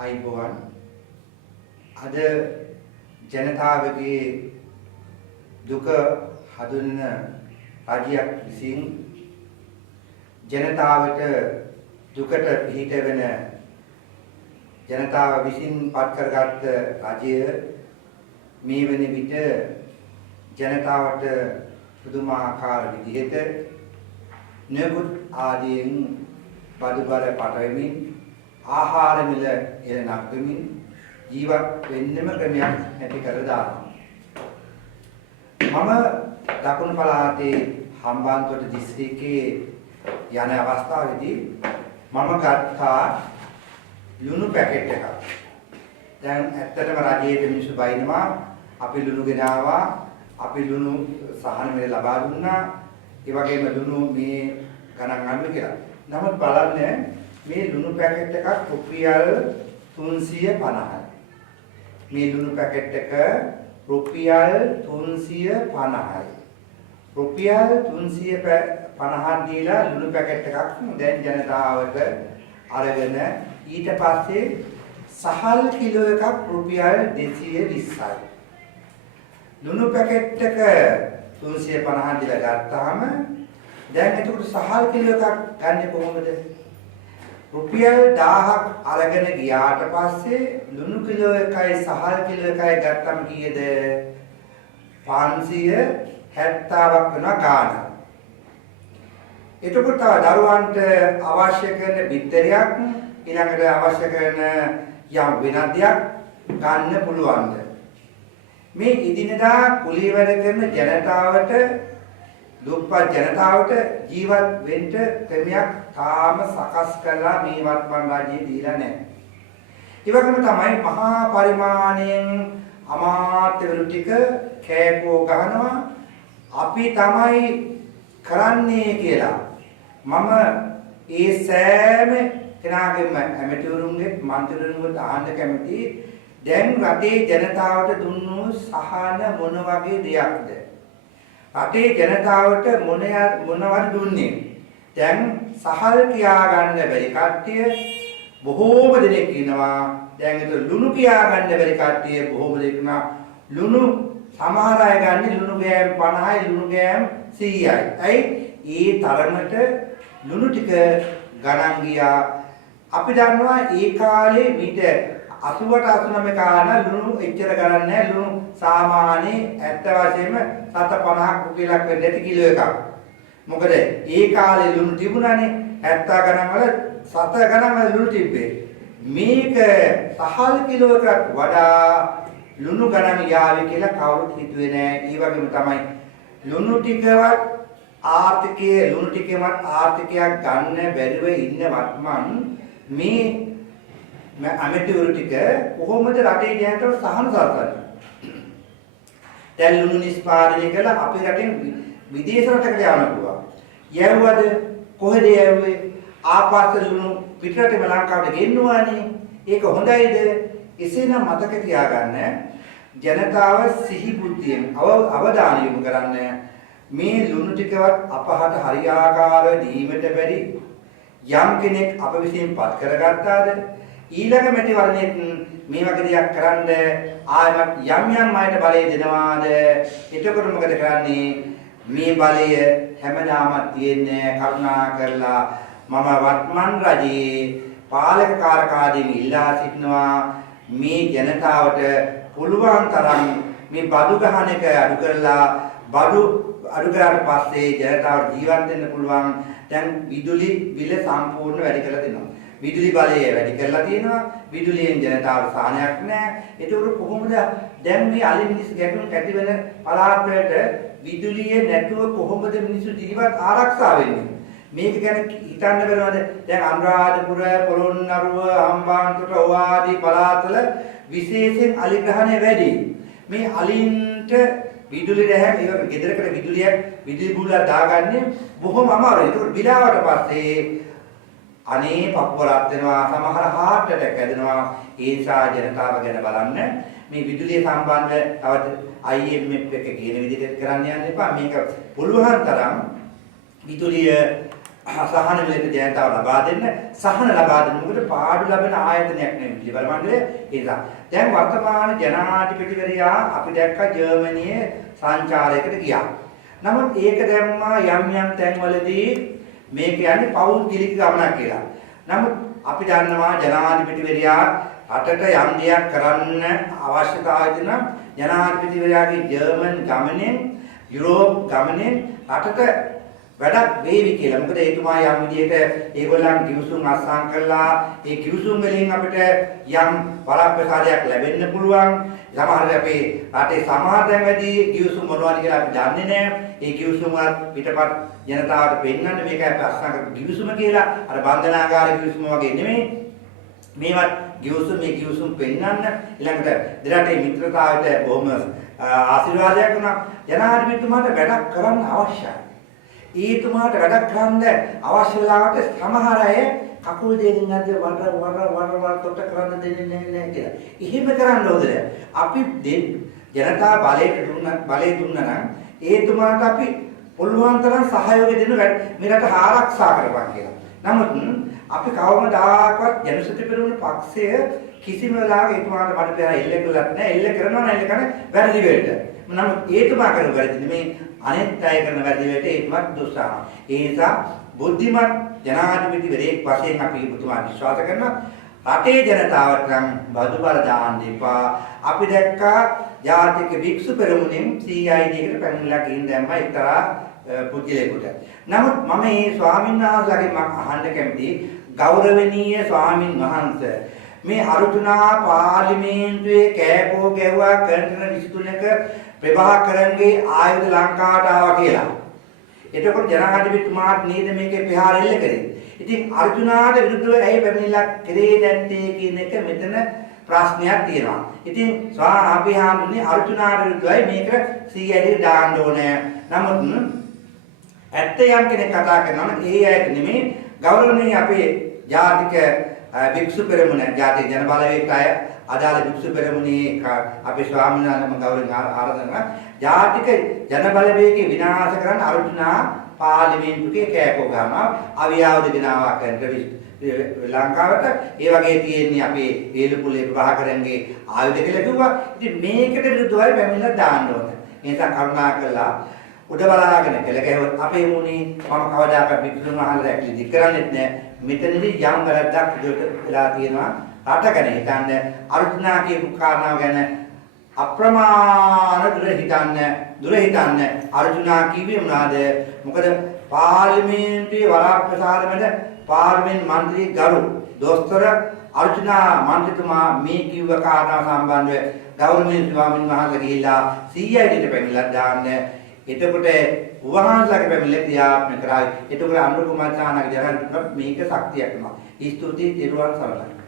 අයිබෝවන් අද ජනතාවගේ දුක හඳුන්වන රාජ්‍යයක් විසින් ජනතාවට දුකට පිහිට වෙන ජනතාව විසින් පත් කරගත් රජය මේ වෙන විට ජනතාවට පුදුමාකාර විදිහට නෙකුත් ආදීන් බඩුබර පටවමින් ආහාර මිල එළනක්කමින් ජීවත් වෙන්නම ක්‍රමයක් නැති කර දානවා. මම දකුණු පළාතේ හම්බන්තොට දිස්ත්‍රික්කයේ යන අවස්ථාවේදී මම ගත්තා ලුණු පැකට් එකක්. දැන් ඇත්තටම රජයේ මිනිස්සු බයිනවා අපි ලුණු ගෙනාවා, අපි ලුණු සහන මිල ලබා දුන්නා, ඒ වගේම ලුණු මේ ගණන් අඩු කියලා. නමුත් බලන්න මේ ලුණු පැකට් එකක් රුපියල් 350යි. මේ ලුණු පැකට් එක රුපියල් 350යි. රුපියල් 350ක් දීලා ලුණු පැකට් එකක් දැන් ජනතාවට අරගෙන ඊට පස්සේ සහල් කිලෝ එකක් රුපියල් 220යි. ලුණු පැකට් එක 350 දීලා ගත්තාම දැන් එතකොට සහල් කිලෝ එකක් ගන්න කොහොමද? රුපියල් 1000ක් අරගෙන ගියාට පස්සේ ලුණු කිලෝ එකයි සහල් කිලෝ එකයි ගත්තම කීයද? 570ක් වෙනවා ගාන. එතකොට දරුවන්ට අවශ්‍ය කරන බිත්තරයක් ඊළඟට අවශ්‍ය කරන යම් වෙනත් දෙයක් ගන්න පුළුවන්ද? මේ ඉදිනදා කුලී වැඩ කරන ජනතාවට දුප්පත් ජනතාවට ජීවත් වෙන්න ක්‍රමයක් තාම සකස් කරලා මේ වත්මන් රාජ්‍යයේ දීලා නැහැ. ඒ වගේම තමයි මහා පරිමාණයෙන් අමාත්‍යවරු ටික කෑකෝ ගහනවා අපි තමයි කරන්නේ කියලා. මම ඒ සෑම කෙනාගේම ඇමතිවරුන්ගේ මන්ත්‍රීවරුන්ගේ අහන්න කැමති දැන් රටේ ජනතාවට දුන්නු සහන මොන වගේ දෙයක්ද? රටේ ජනතාවට මොනවද දුන්නේ? දැන් සහල් කියා ගන්න බැරි කට්ටිය බොහෝම දෙනෙක් ඉන්නවා. දැන් ඒක ලුණු කියා ගන්න බැරි කට්ටිය බොහෝම දෙනෙක් ඉන්නවා. ලුණු සමහර අය ගන්න ලුණු ගෑම් 50යි ලුණු ගෑම් 100යි. ඇයි? ඒ තරමට ලුණු ටික ගණන් ගියා. අපි දන්නවා ඒ කාලේ මීට 88 89 කාලේ ලුණු එච්චර ගණන් නැහැ. ලුණු සාමාන්‍ය 70 වශයෙන්ම 750ක් රුපියලක් වෙන්න ඇති කිලෝ එකක්. මොකද ඒ කාලේ ලුණු තිබුණානේ 70 ගණන් වල 7 ගණන් වල ලුණු තිබ්බේ. මේක සහල් කිලෝ එකකට වඩා ලුණු ගණන් යාවි කියලා කවුරුත් හිතුවේ නෑ. ඒ වගේම තමයි ලුණු ටිකවත් ආර්ථිකයේ ලුණු ටිකේවත් ආර්ථිකයක් ගන්න බැරිව ඉන්න වත්මන් මේ අමෙටිවරු ටික කොහොමද රටේ ජනතාවට සහන සලසන්නේ? දැන් ලුණු නිෂ්පාදනය කළා අපේ රටෙන් විදේශ රටකට යවන්න පුළුවන්. යවුවද කොහෙද යවුවේ? ආපස්සට ලුණු පිටරටම ලංකාවට ගෙන්නුවානේ. ඒක හොඳයිද? එසේනම් මතක තියාගන්න ජනතාව සිහි බුද්ධියෙන් අවධානය යොමු කරන්න මේ ලුණු ටිකවත් අපහට හරියාකාරව දීමට බැරි යම් කෙනෙක් අප විසින් පත් කරගත්තාද ඊළඟ මැතිවරණයේත් මේ වගේ දෙයක් කරන්න ආයමත් යම් අයට බලය දෙනවාද? එතකොට මොකද කරන්නේ? මේ බලය හැමදාම තියෙන්නේ කරුණා කරලා මම වත්මන් රජයේ පාලක කාර්යාලයෙන් ඉල්ලා සිටිනවා මේ ජනතාවට පුළුවන් තරම් මේ බඩු ගහන එක අඩු කරලා බඩු අඩු කරාට පස්සේ ජනතාවට ජීවත් වෙන්න පුළුවන්. දැන් විදුලි බිල සම්පූර්ණ වැඩි කරලා දෙනවා. විදුලි බලය වැඩි කරලා තියෙනවා. විදුලියෙන් ජනතාවට සාහනයක් නැහැ. ඒක කොහොමද දැන් මේ අලි මිනිස් ගැටුම් ඇති වෙන පළාත් වලට විදුලිය නැතුව කොහොමද මිනිස්සු ජීවත් ආරක්ෂා වෙන්නේ? මේක ගැන හිතන්න බැරවද? දැන් අනුරාධපුර, පොළොන්නරුව, හම්බන්තොට ආදී පළාත්වල විශේෂයෙන් අලි ග්‍රහණය වැඩි. මේ අලින්ට විදුලි රැහැන් ඒක ගෙදරකට විදුලි බුලක් දාගන්නේ බොහොම අමාරුයි. ඒක විලාවට පස්සේ අනේ පපුව රත් වෙනවා, සමහර heart attack හැදෙනවා. ඒ නිසා ජනතාව ගැන බලන්න මේ විදුලිය සම්බන්ධ තවත් IMF එක කියන විදිහට කරන්න යන්න එපා. මේක පුළුවන් තරම් විදුලිය සහන වලට ජනතාව ලබා දෙන්න සහන ලබා දෙන්න මොකද පාඩු ලබන ආයතනයක් නෙවෙයි ලිබරල් මණ්ඩලය ඒ නිසා දැන් වර්තමාන ජනාධිපතිවරයා අපි දැක්ක ජර්මනියේ සංචාරයකට ගියා. නමුත් ඒක දැම්මා යම් තැන්වලදී මේ කියන්නේ පෞද්ගලික ගමනක් කියලා. නමුත් අපි දන්නවා ජනාධිපතිවරයා රටට යම් දෙයක් කරන්න අවශ්‍යතාවය තියෙන ජනාධිපතිවරයාගේ ජර්මන් ගමනෙන් යුරෝප් ගමනෙන් රටට වැඩක් වේවි කියලා. මොකද එතුමා යම් විදිහට ඒගොල්ලන් කිවිසුම් අත්සන් කළා. ඒ කිවිසුම් වලින් අපිට යම් පරාප්‍රසාරයක් ලැබෙන්න පුළුවන්. සමහර අපේ රටේ සමාජයෙන් වැඩි කිවිසුම් මොනවද කියලා අපි දන්නේ නැහැ. ඒ කිවිසුම් වල පිටපත් ජනතාවට පෙන්වන්න මේක අපි අත්සන් කරපු කිවිසුම කියලා. අර බන්ධනාගාර කිවිසුම වගේ නෙමෙයි. මේවත් මේ කිවිසුම් පෙන්වන්න ඊළඟට දෙරටේ මිත්‍රතාවයට බොහොම ආශිර්වාදයක් වුණා. ජනාධිපතිතුමාට වැඩක් කරන්න අවශ්‍යයි. ඊතුමාට වැඩක් කරන්න අවශ්‍ය වෙලාවට සමහර අය කකුල් දෙකෙන් අද වර කොට කරන්න දෙන්නේ නැහැ කියලා. එහෙම කරන්න ඕනේ. අපි ජනතා බලය දුන්නා නම් ඒතුමාට අපි පුළුවන් තරම් සහයෝගය දෙන්න මේ රට ආරක්ෂා කරපන් කියලා. නමුත් අපි කවමදාකවත් ජනශක්ති පෙරමුණ පක්ෂය කිසිම වෙලාවක ඒතුමාට මට පෙර එල්ල කළත් නැහැ. එල්ල කරනවා නම් එල්ල කරන වැරදි වෙලට. නමුත් ඒතුමා කරන වැරදි නෙමෙයි අනෙත් අය කරන වැරදි වලට ඒකවත් දුස්සහන. ඒ නිසා බුද්ධිමත් ජනාධිපතිවරයෙක් වශයෙන් අපි ඔබතුමා විශ්වාස කරනවා. රටේ ජනතාවට නම් බදු බල දාන්න එපා. අපි දැක්කා ජාතික වික්ෂු පෙරමුණෙන් CID එකට පැමිණලා ගින් දැම්මා එක්තරා පුද්ගලයෙකුට. නමුත් මම මේ ස්වාමීන් වහන්සේලාගෙන් අහන්න කැමතියි ගෞරවනීය ස්වාමින් වහන්සේ මේ අරුතුනා පාර්ලිමේන්තුවේ කෑකෝ ගැව්වා කරන 23ක ප්‍රභාකරන්ගේ ආයුධ ලංකාවට ආවා කියලා. එතකොට ජනාධිපතිතුමාත් නේද මේකේ ප්‍රහාර එල්ල කරේ. ඉතින් අර්ජුනාට විරුද්ධව ඇයි පැමිණිලා කරේ නැත්තේ කියන එක මෙතන ප්‍රශ්නයක් තියෙනවා. ඉතින් අපි හාමුදුරනේ අර්ජුනාට විරුද්ධවයි මේක CID දාන්න ඕනේ. නමුත් ඇත්ත යම් කෙනෙක් කතා කරනවා නම් ඒ ඇයට නෙමෙයි ගෞරවනීය අපේ ජාතික වික්ෂු පෙරමුණ ජාතික ජන බලවේග අය අදාළ වික්ෂු පෙරමුණේ අපේ ස්වාමීන් වහන්සේම ගෞරවයෙන් ආරාධනා ජාතික ජන බලවේගය විනාශ කරන්න අරුණා පාර්ලිමේන්තුවේ කෑකෝ ගන්නවා අවියාවද දිනාවා කරන ලංකාවට ඒ වගේ තියෙන්නේ අපේ වේලුපුලේ ප්‍රභාකරන්ගේ ආයුධ කියලා කිව්වා. ඉතින් මේකට විරුද්ධවයි පැමිණලා දාන්න ඕනේ. ඒ නිසා කරුණාකරලා උඩ බලාගෙන පෙළ ගැහුවොත් අපේ මුණේ මම කවදාකවත් වික්ෂුන් වහන්සේලා ඇක්ලි කරන්නේත් නැහැ. මෙතනදී යම් වැරද්දක් විදිහට වෙලා තියෙනවා. රට ගැන හිතන්න අර්ජුනා කියපු කාරණාව ගැන අප්‍රමාණ දුර හිතන්න අර්ජුනා කිව්වේ මොනවාද? මොකද පාර්ලිමේන්තුවේ වරාප්‍රසාරමෙද පාර්ලිමේන්තු මන්ත්‍රී ගරු දොස්තර අර්ජුනා මන්ත්‍රීතුමා මේ කිව්ව කාරණා සම්බන්ධව ගෞරවනීය ස්වාමීන් වහන්සේ ගිහිල්ලා CIDට පැමිණලා දාන්න. එතකොට උවහන්සේලාගේ පැමිණිල්ල ක්‍රියාත්මක කරાવી. එතකොට අනුර කුමාර චානක ජනක මේක ශක්තියක් වෙනවා. ස්තුතියි තිරුවන් සරණයි.